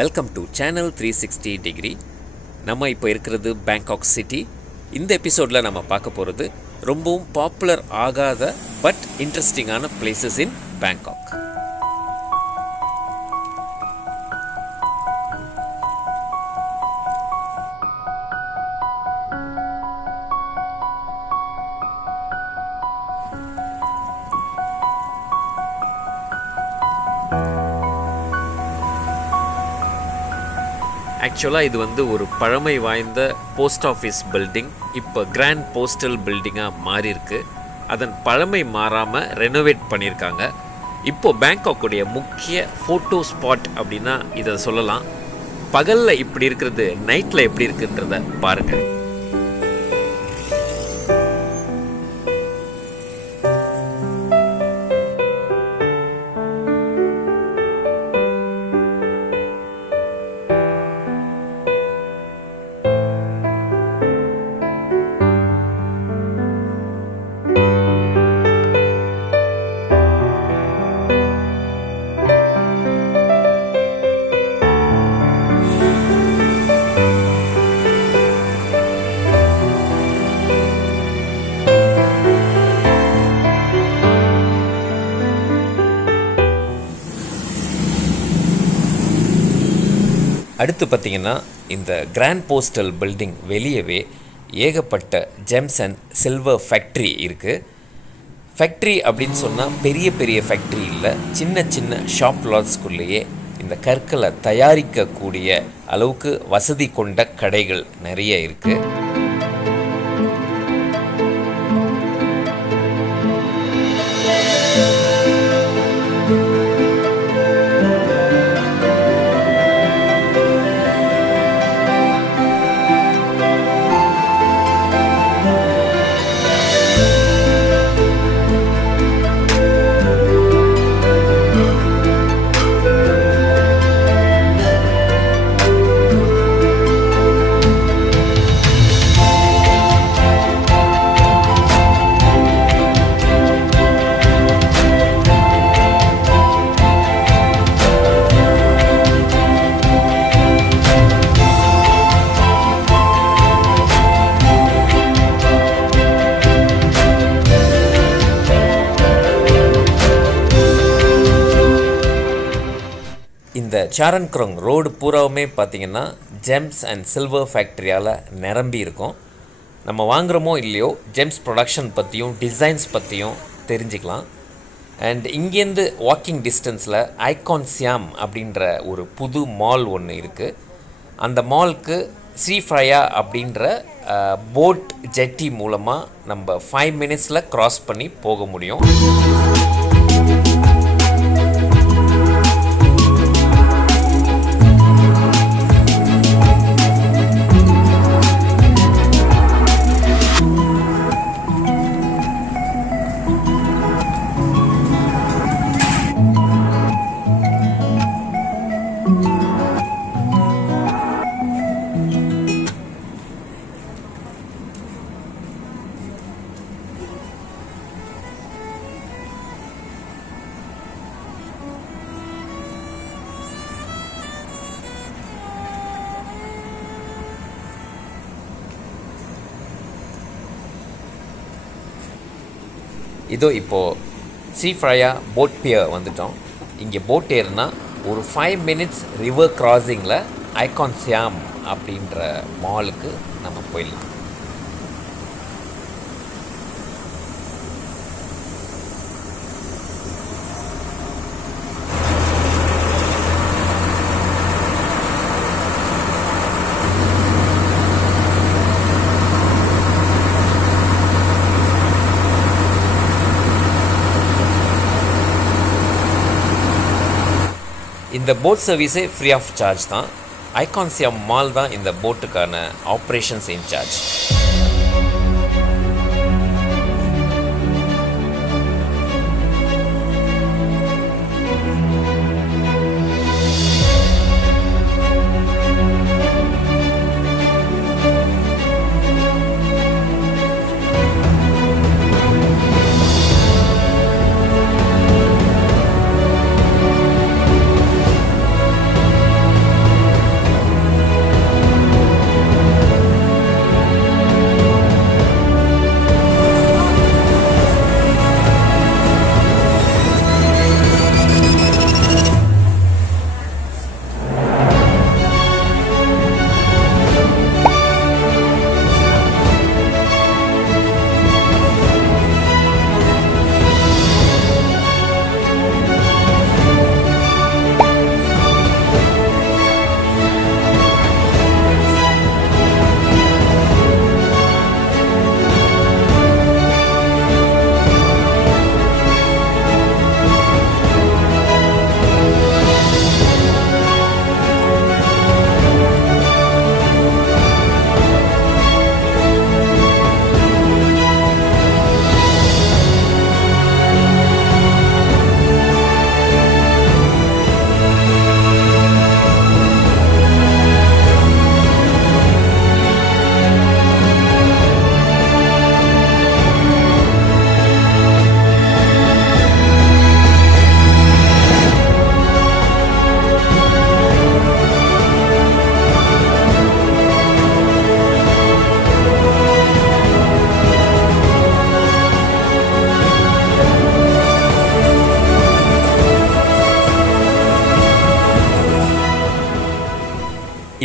Welcome to channel 360 degree. நம்ம இப்போ இருக்கிறது பேங்காக் சிட்டி. இந்த எபிசோடில் நம்ம பார்க்க போகிறது ரொம்பவும் பாப்புலர் ஆகாத பட் இன்ட்ரெஸ்டிங்கான பிளேசஸ் இன் பேங்காக். ஆக்சுவலாக இது வந்து ஒரு பழமை வாய்ந்த போஸ்ட் ஆஃபீஸ் பில்டிங். இப்போ கிராண்ட் போஸ்டல் பில்டிங்காக மாறி இருக்கு. அதன் பழமை மாறாமல் ரெனோவேட் பண்ணியிருக்காங்க. இப்போது பேங்காக்குடைய முக்கிய ஃபோட்டோ ஸ்பாட் அப்படின்னா இதை சொல்லலாம். பகலில் இப்படி இருக்கிறது, நைட்டில் எப்படி இருக்குன்றத பாருங்கள். அடுத்து பார்த்திங்கன்னா இந்த கிராண்ட் போஸ்டல் பில்டிங் வெளியவே ஏகப்பட்ட ஜெம்ஸ் அண்ட் சில்வர் ஃபேக்ட்ரி இருக்குது. ஃபேக்ட்ரி அப்படின்னு சொன்னால் பெரிய பெரிய ஃபேக்ட்ரி இல்லை, சின்ன சின்ன ஷாப் லாட்ஸ்குள்ளேயே இந்த கற்களை தயாரிக்கக்கூடிய அளவுக்கு வசதி கொண்ட கடைகள் நிறைய இருக்குது. இந்த சாரன்க்ரோங் ரோடு பூராவுமே பார்த்திங்கன்னா ஜெம்ஸ் அண்ட் சில்வர் ஃபேக்ட்ரியால் நிரம்பி இருக்கும். நம்ம வாங்குகிறோமோ இல்லையோ ஜெம்ஸ் ப்ரொடக்ஷன் பற்றியும் டிசைன்ஸ் பற்றியும் தெரிஞ்சுக்கலாம். அண்ட் இங்கேருந்து வாக்கிங் டிஸ்டன்ஸில் ஐகான் சியாம் அப்படின்ற ஒரு புது மால் ஒன்று இருக்குது. அந்த மாலுக்கு ஸ்ரீஃப்ரையா அப்படின்ற போட் ஜெட்டி மூலமாக நம்ம 5 மினிட்ஸில் க்ராஸ் பண்ணி போக முடியும். இதோ இப்போது ஸ்ரீஃப்ரையா போட் பியர் வந்துட்டோம். இங்கே போட் ஏறுனா ஒரு 5 மினிட்ஸ் ரிவர் கிராசிங்கில் ஐகான் சியாம் அப்படின்ற மாலுக்கு நம்ம போயிடலாம். இந்த போட் சர்வீஸே ஃப்ரீ ஆஃப் சார்ஜ் தான். ஐகான் சியாம் மால் தான் இந்த போட்டுக்கான ஆப்ரேஷன்ஸ் இன்சார்ஜ்.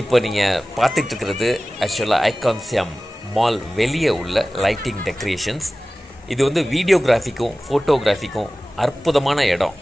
இப்போ நீங்கள் பார்த்துட்டு இருக்கிறது ஆக்சுவலாக ஐகான் சியாம் மால் வெளியே உள்ள லைட்டிங் டெக்கரேஷன்ஸ். இது வந்து வீடியோகிராஃபிக்கும் ஃபோட்டோகிராஃபிக்கும் அற்புதமான இடம்.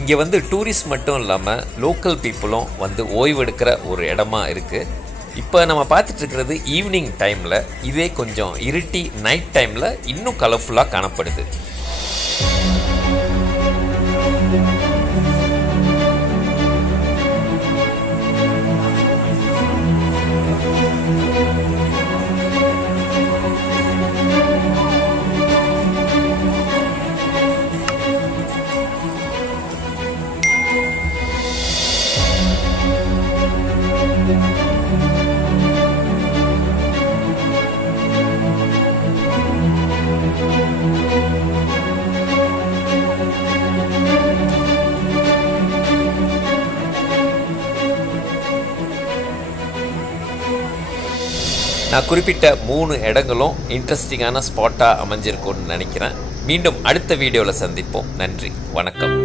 இங்கே வந்து டூரிஸ்ட் மட்டும் இல்லாமல் லோக்கல் பீப்புளும் வந்து ஓய்வெடுக்கிற ஒரு இடமா இருக்குது. இப்போ நம்ம பார்த்துட்டு இருக்கிறது ஈவினிங் டைமில். இதே கொஞ்சம் இருட்டி நைட் டைமில் இன்னும் கலர்ஃபுல்லாக காணப்படுது. நான் குறிப்பிட்ட 3 இடங்களும் இன்ட்ரெஸ்டிங்கான ஸ்பாட்டாக அமைஞ்சிருக்கும்னு நினைக்கிறேன். மீண்டும் அடுத்த வீடியோவில் சந்திப்போம். நன்றி, வணக்கம்.